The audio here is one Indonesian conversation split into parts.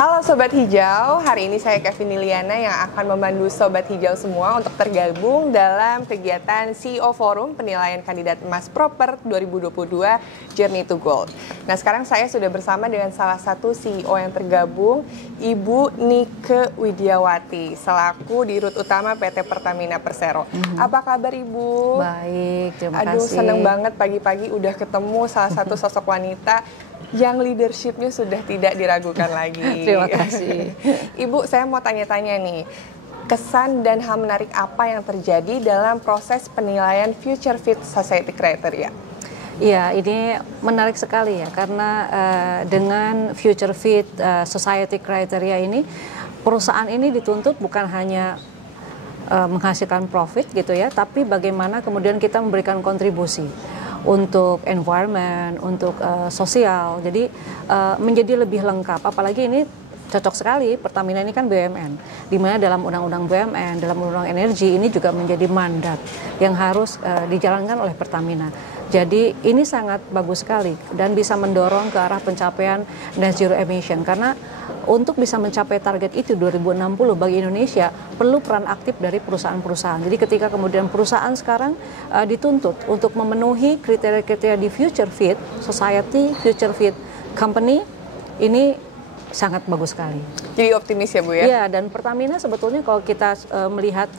Halo Sobat Hijau, hari ini saya Kevin Liliana yang akan memandu Sobat Hijau semua untuk tergabung dalam kegiatan CEO Forum Penilaian Kandidat Emas Proper 2022 Journey to Gold. Nah sekarang saya sudah bersama dengan salah satu CEO yang tergabung, Ibu Nike Widiawati, selaku Dirut Utama PT Pertamina Persero. Apa kabar Ibu? Baik, terima kasih. Aduh seneng banget pagi-pagi udah ketemu salah satu sosok wanita yang leadershipnya sudah tidak diragukan lagi. Terima kasih. Ibu, saya mau tanya-tanya nih, kesan dan hal menarik apa yang terjadi dalam proses penilaian Future Fit Society Criteria? Iya, ini menarik sekali ya, karena dengan Future Fit Society Criteria ini, perusahaan ini dituntut bukan hanya menghasilkan profit gitu ya, tapi bagaimana kemudian kita memberikan kontribusi untuk environment, untuk sosial, jadi menjadi lebih lengkap. Apalagi ini cocok sekali, Pertamina ini kan BUMN, di mana dalam Undang-Undang BUMN, dalam Undang-Undang Energi ini juga menjadi mandat yang harus dijalankan oleh Pertamina. Jadi ini sangat bagus sekali dan bisa mendorong ke arah pencapaian net zero emission, karena untuk bisa mencapai target itu 2060 bagi Indonesia perlu peran aktif dari perusahaan-perusahaan. Jadi ketika kemudian perusahaan sekarang dituntut untuk memenuhi kriteria-kriteria di Future Fit Society, Future Fit Company, ini sangat bagus sekali. Jadi optimis ya Bu ya? Iya, dan Pertamina sebetulnya kalau kita melihat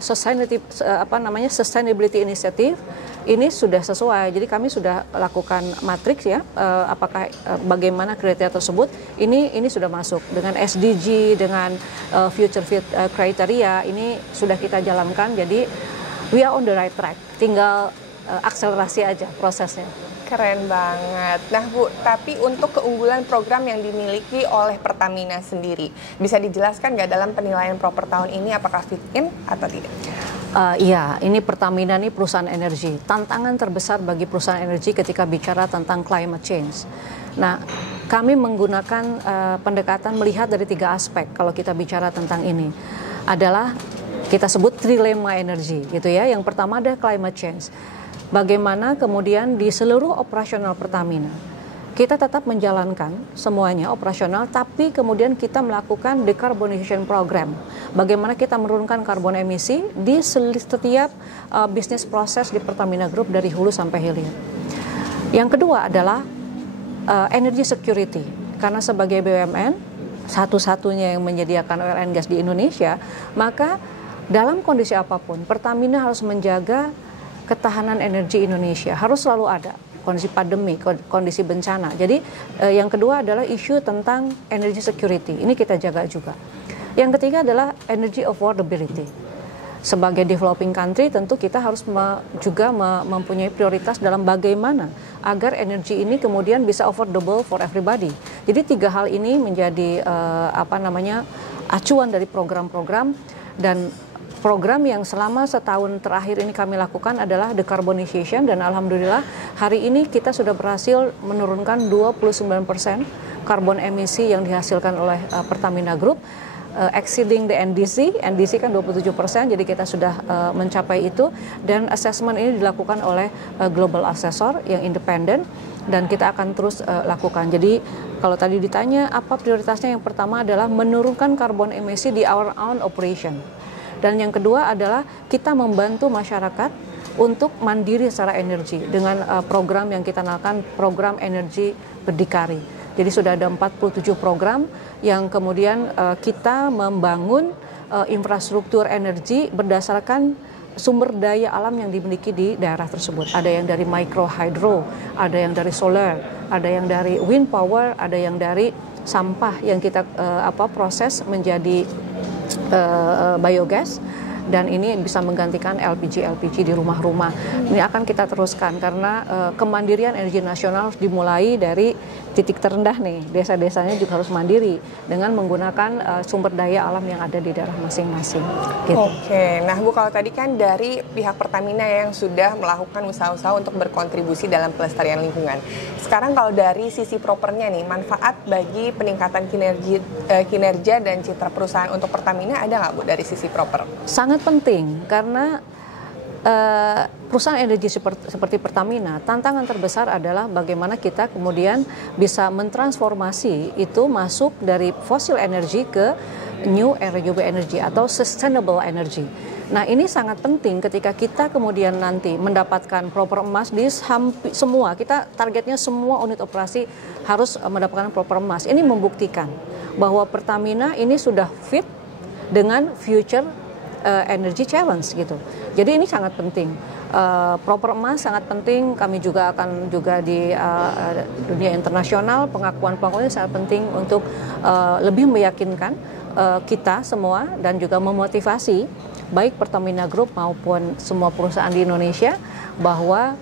sustainability initiative ini sudah sesuai. Jadi kami sudah lakukan matriks ya, apakah bagaimana kriteria tersebut ini sudah masuk dengan SDG, dengan Future Fit kriteria ini sudah kita jalankan. Jadi we are on the right track. Tinggal akselerasi aja prosesnya. Keren banget. Nah Bu, tapi untuk keunggulan program yang dimiliki oleh Pertamina sendiri, bisa dijelaskan nggak dalam penilaian proper tahun ini apakah fit in atau tidak? Iya, ini Pertamina ini perusahaan energi. Tantangan terbesar bagi perusahaan energi ketika bicara tentang climate change. Nah, kami menggunakan pendekatan melihat dari 3 aspek kalau kita bicara tentang ini. Adalah kita sebut trilema energi gitu ya. Yang pertama ada climate change. Bagaimana kemudian di seluruh operasional Pertamina kita tetap menjalankan semuanya operasional, tapi kemudian kita melakukan decarbonization program. Bagaimana kita menurunkan karbon emisi di setiap bisnis proses di Pertamina Group dari hulu sampai hilir. Yang kedua adalah energy security, karena sebagai BUMN satu-satunya yang menyediakan oil and gas di Indonesia, maka dalam kondisi apapun Pertamina harus menjaga ketahanan energi Indonesia, harus selalu ada. Kondisi pandemi, kondisi bencana. Jadi yang kedua adalah isu tentang energy security. Ini kita jaga juga. Yang ketiga adalah energy affordability. Sebagai developing country tentu kita harus juga mempunyai prioritas dalam bagaimana agar energi ini kemudian bisa affordable for everybody. Jadi 3 hal ini menjadi acuan dari program-program, dan program yang selama setahun terakhir ini kami lakukan adalah decarbonization, dan alhamdulillah hari ini kita sudah berhasil menurunkan 29% karbon emisi yang dihasilkan oleh Pertamina Group, exceeding the NDC. NDC kan 27%, jadi kita sudah mencapai itu, dan assessment ini dilakukan oleh global assessor yang independen, dan kita akan terus lakukan. Jadi kalau tadi ditanya apa prioritasnya, yang pertama adalah menurunkan karbon emisi di our own operation. Dan yang kedua adalah kita membantu masyarakat untuk mandiri secara energi dengan program yang kita namakan program energi berdikari. Jadi sudah ada 47 program yang kemudian kita membangun infrastruktur energi berdasarkan sumber daya alam yang dimiliki di daerah tersebut. Ada yang dari micro hydro, ada yang dari solar, ada yang dari wind power, ada yang dari sampah yang kita proses menjadi biogas, dan ini bisa menggantikan LPG di rumah-rumah. Ini akan kita teruskan karena kemandirian energi nasional harus dimulai dari titik terendah nih. Desa-desanya juga harus mandiri dengan menggunakan sumber daya alam yang ada di daerah masing-masing. Gitu. Oke, nah Bu, kalau tadi kan dari pihak Pertamina yang sudah melakukan usaha-usaha untuk berkontribusi dalam pelestarian lingkungan. Sekarang kalau dari sisi propernya nih, manfaat bagi peningkatan kinerja dan citra perusahaan untuk Pertamina ada nggak Bu dari sisi proper? Sangat penting, karena perusahaan energi seperti Pertamina, tantangan terbesar adalah bagaimana kita kemudian bisa mentransformasi itu masuk dari fossil energy ke new renewable energy atau sustainable energy. Nah, ini sangat penting ketika kita kemudian nanti mendapatkan proper emas di semua, kita targetnya semua unit operasi harus mendapatkan proper emas. Ini membuktikan bahwa Pertamina ini sudah fit dengan future energy challenge gitu. Jadi ini sangat penting. Proper emas sangat penting. Kami juga akan di dunia internasional pengakuan ini sangat penting untuk lebih meyakinkan kita semua dan juga memotivasi baik Pertamina Group maupun semua perusahaan di Indonesia bahwa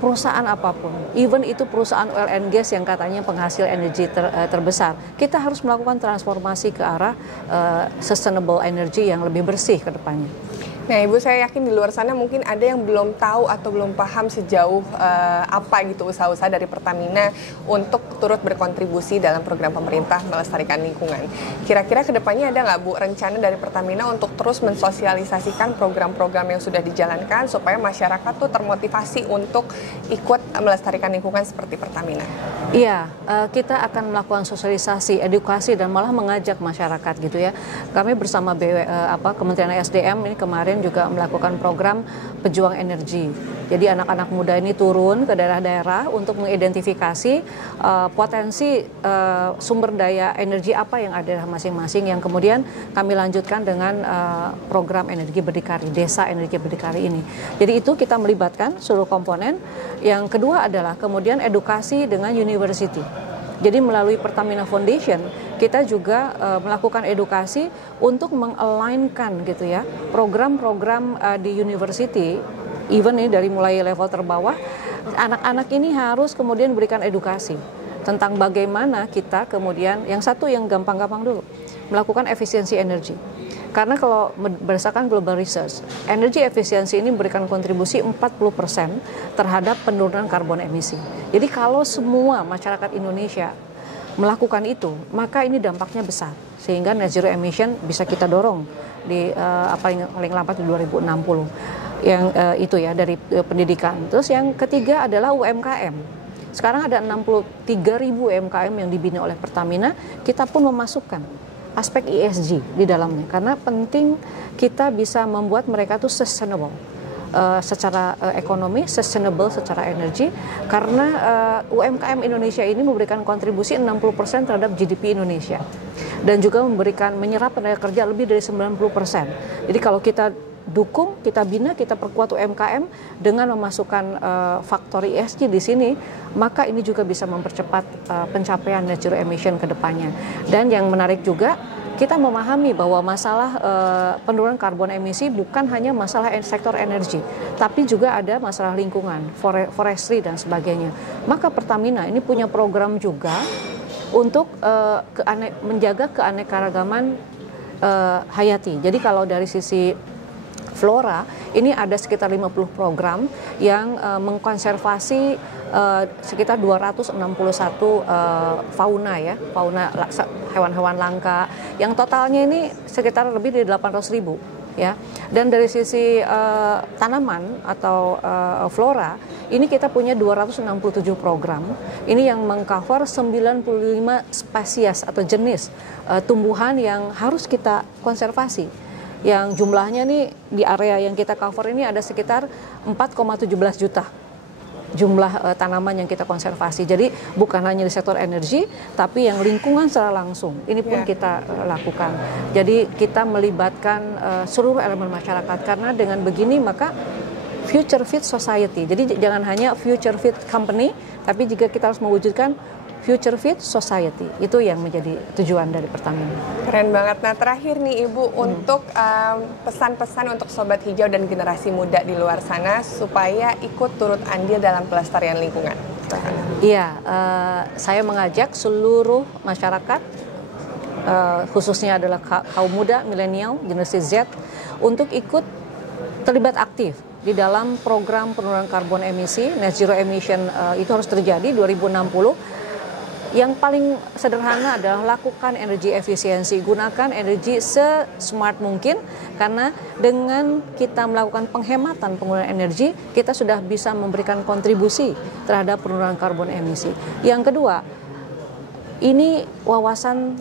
perusahaan apapun, even itu perusahaan oil and gas yang katanya penghasil energi terbesar, kita harus melakukan transformasi ke arah sustainable energy yang lebih bersih ke depannya. Nah, Ibu, saya yakin di luar sana mungkin ada yang belum tahu atau belum paham sejauh apa gitu usaha-usaha dari Pertamina untuk turut berkontribusi dalam program pemerintah melestarikan lingkungan. Kira-kira kedepannya ada nggak, Bu, rencana dari Pertamina untuk terus mensosialisasikan program-program yang sudah dijalankan supaya masyarakat tuh termotivasi untuk ikut melestarikan lingkungan seperti Pertamina? Iya, kita akan melakukan sosialisasi, edukasi, dan malah mengajak masyarakat gitu ya. Kami bersama Kementerian SDM ini kemarin juga melakukan program pejuang energi. Jadi anak-anak muda ini turun ke daerah-daerah untuk mengidentifikasi potensi sumber daya energi apa yang ada masing-masing, yang kemudian kami lanjutkan dengan program energi berdikari, desa energi berdikari ini. Jadi itu kita melibatkan seluruh komponen. Yang kedua adalah kemudian edukasi dengan university. Jadi melalui Pertamina Foundation kita juga melakukan edukasi untuk meng-align-kan gitu ya program-program di university, even ini dari mulai level terbawah, anak-anak ini harus kemudian berikan edukasi tentang bagaimana kita kemudian, yang satu yang gampang-gampang dulu, melakukan efisiensi energi. Karena kalau berdasarkan global research, energi efisiensi ini memberikan kontribusi 40% terhadap penurunan karbon emisi. Jadi kalau semua masyarakat Indonesia melakukan itu, maka ini dampaknya besar. Sehingga net zero emission bisa kita dorong di paling lambat di 2060. Yang itu ya dari pendidikan. Terus yang ketiga adalah UMKM. Sekarang ada 63.000 UMKM yang dibina oleh Pertamina, kita pun memasukkan aspek ESG di dalamnya, karena penting kita bisa membuat mereka tuh sustainable secara ekonomi, sustainable secara energi, karena UMKM Indonesia ini memberikan kontribusi 60% terhadap GDP Indonesia dan juga menyerap tenaga kerja lebih dari 90%. Jadi kalau kita dukung, kita bina, kita perkuat UMKM dengan memasukkan faktor ESG di sini, maka ini juga bisa mempercepat pencapaian net zero emission ke depannya. Dan yang menarik juga, kita memahami bahwa masalah penurunan karbon emisi bukan hanya masalah sektor energi, tapi juga ada masalah lingkungan, forestry dan sebagainya. Maka Pertamina ini punya program juga untuk menjaga keanekaragaman hayati. Jadi kalau dari sisi flora, ini ada sekitar 50 program yang mengkonservasi sekitar 261 fauna ya, hewan-hewan langka, yang totalnya ini sekitar lebih dari 800.000 ya. Dan dari sisi tanaman atau flora, ini kita punya 267 program. Ini yang mengcover 95 spesies atau jenis tumbuhan yang harus kita konservasi. Yang jumlahnya nih di area yang kita cover ini ada sekitar 4,17 juta jumlah tanaman yang kita konservasi. Jadi bukan hanya di sektor energi, tapi yang lingkungan secara langsung. Ini pun kita lakukan. Jadi kita melibatkan seluruh elemen masyarakat, karena dengan begini maka future fit society. Jadi jangan hanya future fit company, tapi juga kita harus mewujudkan future fit society. Itu yang menjadi tujuan dari Pertamina. Keren banget. Nah, terakhir nih Ibu, untuk pesan-pesan untuk Sobat Hijau dan generasi muda di luar sana supaya ikut turut andil dalam pelestarian lingkungan. Iya, saya mengajak seluruh masyarakat, khususnya adalah kaum muda, milenial, generasi Z, untuk ikut terlibat aktif di dalam program penurunan karbon emisi. Net zero emission itu harus terjadi 2060. Yang paling sederhana adalah lakukan energi efisiensi, gunakan energi se-smart mungkin, karena dengan kita melakukan penghematan penggunaan energi, kita sudah bisa memberikan kontribusi terhadap penurunan karbon emisi. Yang kedua, ini wawasan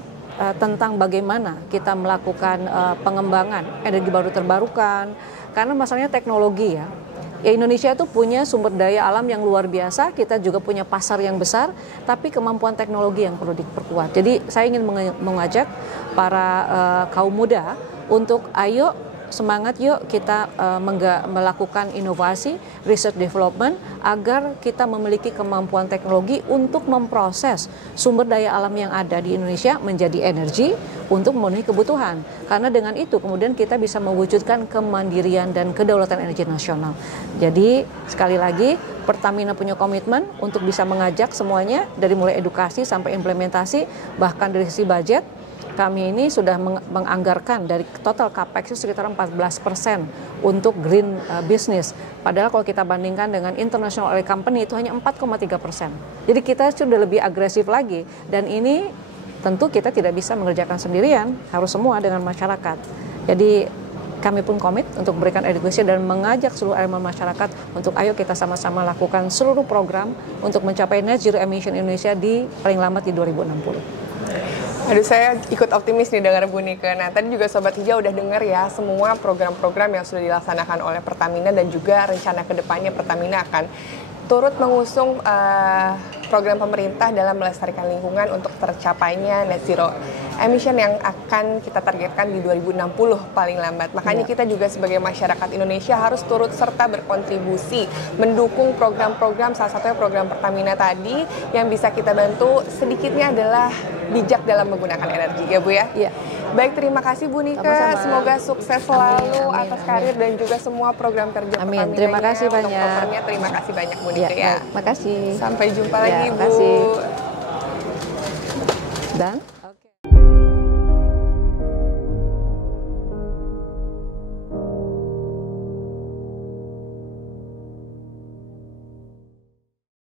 tentang bagaimana kita melakukan pengembangan energi baru terbarukan, karena masalahnya teknologi ya. Indonesia itu punya sumber daya alam yang luar biasa, kita juga punya pasar yang besar, tapi kemampuan teknologi yang perlu diperkuat. Jadi saya ingin mengajak para kaum muda untuk ayo semangat yuk kita melakukan inovasi, research development, agar kita memiliki kemampuan teknologi untuk memproses sumber daya alam yang ada di Indonesia menjadi energi untuk memenuhi kebutuhan. Karena dengan itu kemudian kita bisa mewujudkan kemandirian dan kedaulatan energi nasional. Jadi sekali lagi Pertamina punya komitmen untuk bisa mengajak semuanya dari mulai edukasi sampai implementasi, bahkan dari sisi budget. Kami ini sudah menganggarkan dari total capex itu sekitar 14% untuk green business. Padahal kalau kita bandingkan dengan international oil company itu hanya 4,3%. Jadi kita sudah lebih agresif lagi, dan ini tentu kita tidak bisa mengerjakan sendirian, harus semua dengan masyarakat. Jadi kami pun komit untuk memberikan edukasi dan mengajak seluruh elemen masyarakat untuk ayo kita sama-sama lakukan seluruh program untuk mencapai net zero emission Indonesia di paling lambat di 2060. Aduh, saya ikut optimis nih dengar Bu Nike. Nah, tadi juga Sobat Hijau udah dengar ya semua program-program yang sudah dilaksanakan oleh Pertamina, dan juga rencana kedepannya Pertamina akan turut mengusung program pemerintah dalam melestarikan lingkungan untuk tercapainya net zero emission yang akan kita targetkan di 2060 paling lambat. Makanya kita juga sebagai masyarakat Indonesia harus turut serta berkontribusi mendukung program-program, salah satunya program Pertamina tadi, yang bisa kita bantu sedikitnya adalah bijak dalam menggunakan energi, ya Bu ya? Iya. Baik, terima kasih Bu Nike. Sama-sama. Semoga sukses selalu atas karir dan juga semua program kerja Pertamina. Terima kasih banyak. Terima kasih banyak Bu Nike ya. Terima kasih. Sampai jumpa lagi Bu. Terima kasih.